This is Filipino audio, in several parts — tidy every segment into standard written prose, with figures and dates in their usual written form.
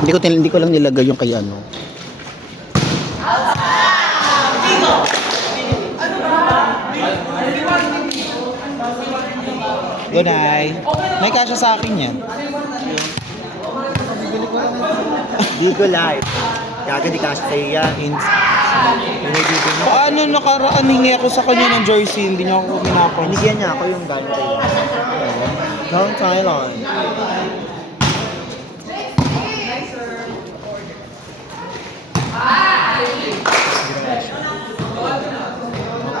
Hindi ko lang nilagay yung kay ano. Gunay. May kasya sa akin yan. Bigo live. Gaga di kasi sa'yo yan. Paano nakaraan hingi ako sa kanya ng jersey, hindi niya ako pinapansin. Binigyan niya ako yung bante. Long Thailand.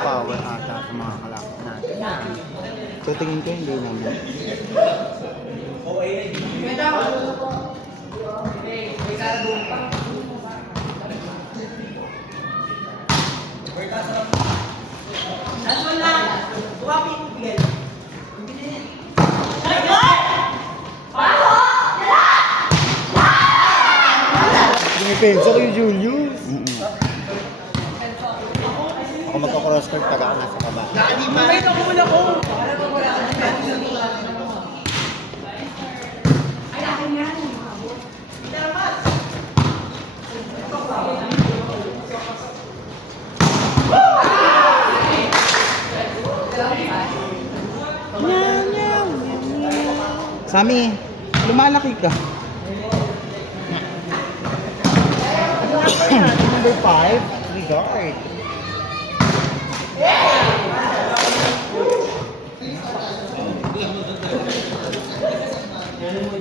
Power ata sa mga kalakot natin. So tingin ko hindi naman. Dinipensa ko yung Julius. Ako magka-crosscourt pag ako nasa kaba. Sami, lumalaki ka. Number 5, regard.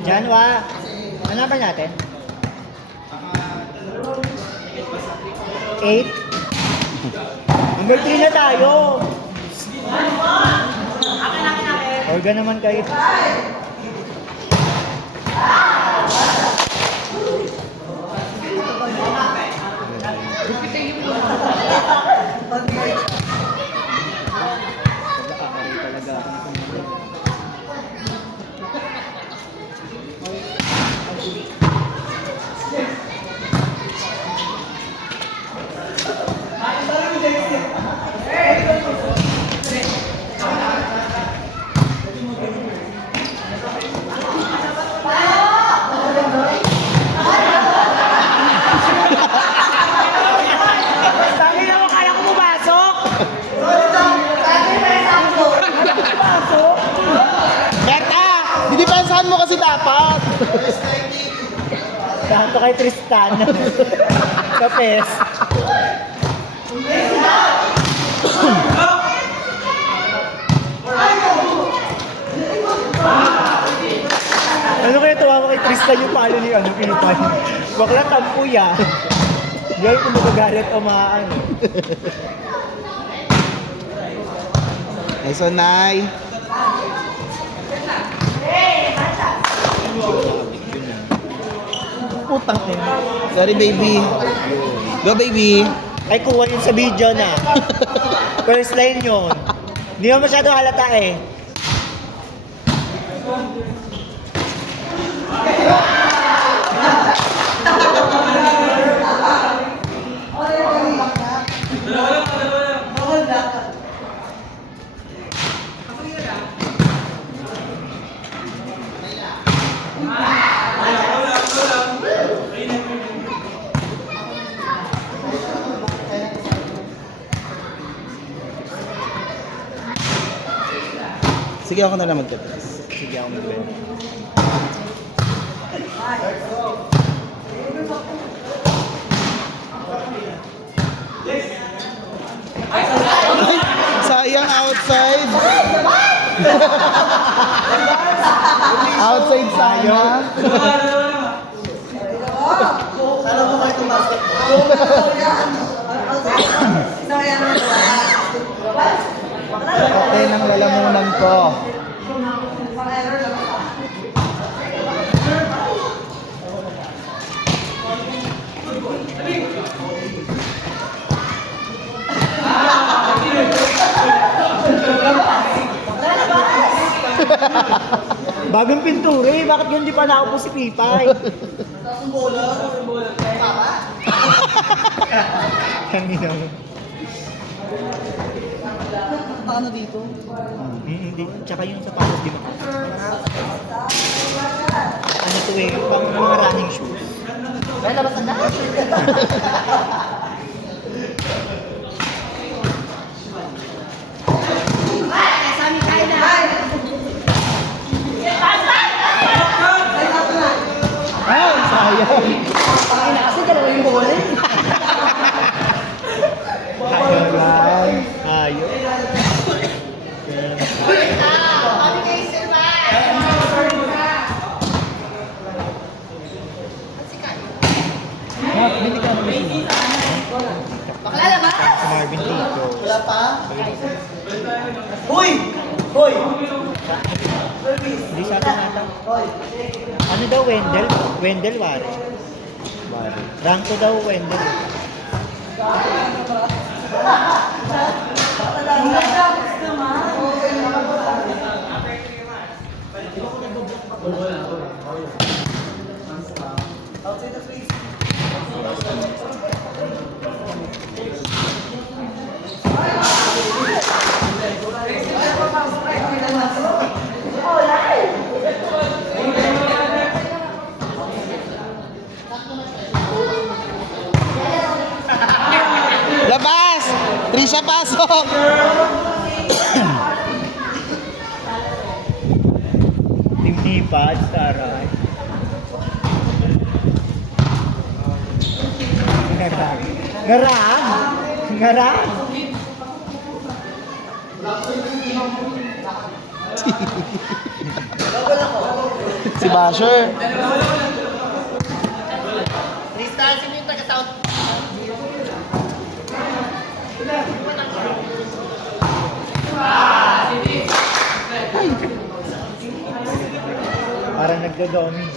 Janwa, ano ba natin? 8? Number 3 na tayo. Orga naman kayo. Berta! Dinipensahan mo kasi dapat! Santo kay Tristan. Kapes. Ano kaya tuwa kay Tristan yung palo ni Pilipay? Bakla tampuya. Yan kung magagalit o maano. Ay, so Nay. Putang ina. Sorry, baby. Go, baby. Ay, kuha yun sa video na. First line yun. Hindi mo masyado halata eh. Sige, ako na lang magtapos. Sige ako mag-bet. Sayang outside. Outside sana. Sana mo kayo itong basketball. Okay ng lalamunan ko. Bagong pintura eh. Bakit ganun di pa naupo si Pipay? Kanina mo. Ano dito? Hindi. Tsaka yung sapatos di ba? Ano to eh? Pang mga running shoes. Ay, sayang. Ayaw lang. Ayaw. Bili ka naman siya. Si Marvin dito. Hindi sa atin nata. Ano daw, Wendell? Wendell, Wari. Ranko daw, Wendell. Labas! Trisha, pasok! Timnipad, Staray. Ngarag. Ngarag? Ngarag? Si Basher. Parang nagdo-domino.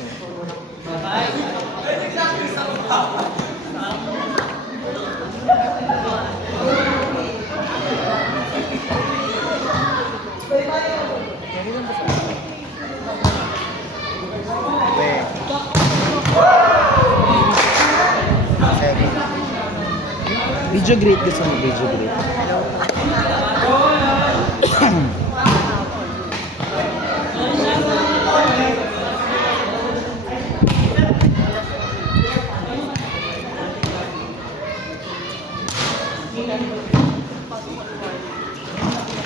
Video great, gusto mo video great.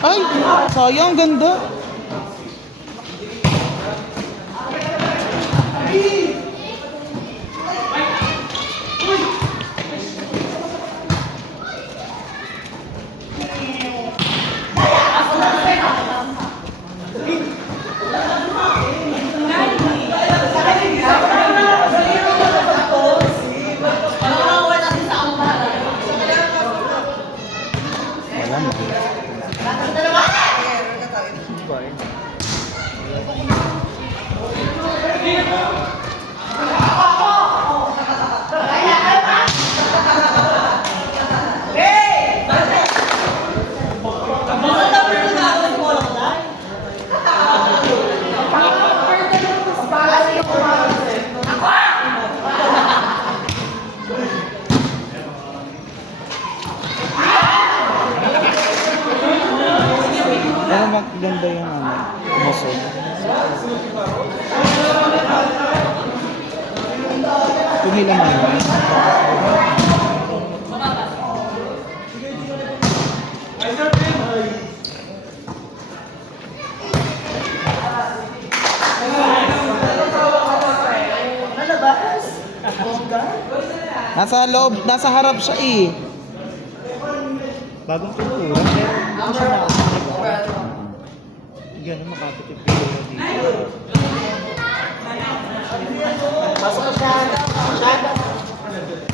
Ay, sayang, ganda. Pero maganda yung umusog. Tumila naman. Nasa loob, nasa harap siya eh. Bagong kultura, pero ito siya na ako. Gano'n makapit yung pila dito.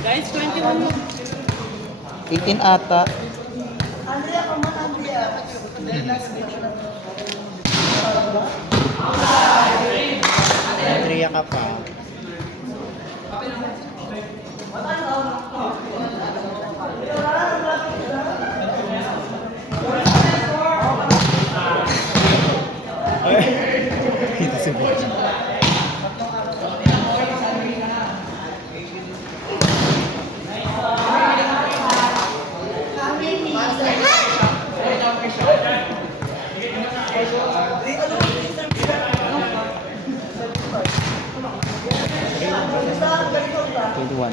Guys, 21 18 ata. Andrea ka pa. Kita si Boy. 21.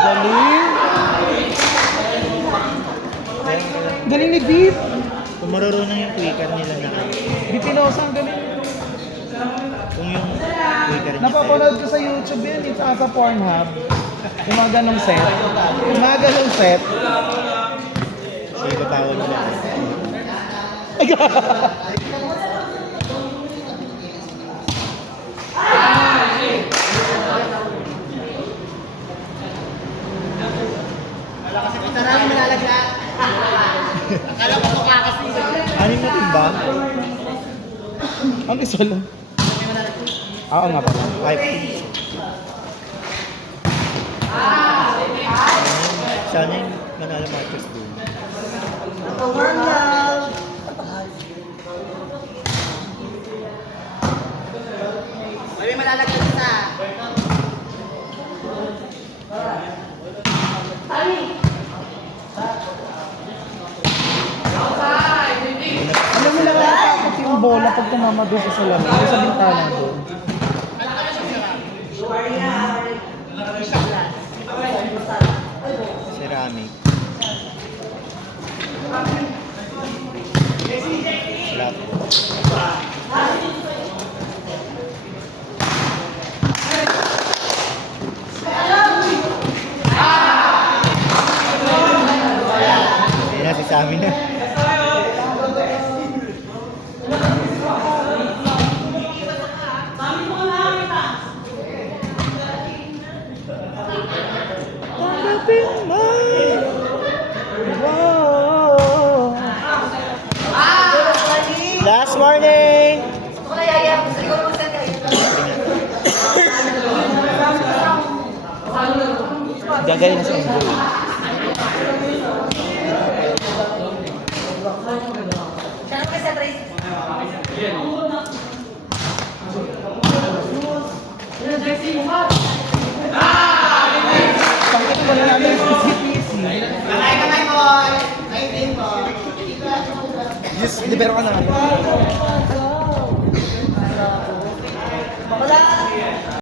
Galing! Galing ni Deep! Kung marurunong yung quicker nila na Bipinosa, ang galing. kung yung quicker niya Napapanood ko sa YouTube yun, it's sa Pornhub. Yung mga ganong set. Yung mga ganong set. so ibabawal nila. Anim na timba? Ang isa lang. Oo nga pala. Ay. Sana yung manalo Marcos doon. May malalagyan sa. Alam mo, nakakatakot yung bola pag tumama doon sa salamin. Sa bintana doon. Ceramic. Slap. Yan na, sasami na. Tanggapin mo. Wow. Last warning. Gagaya na sa enjoy. Pangkit ko na namin yung easy-peasy. Yes, libero ka na.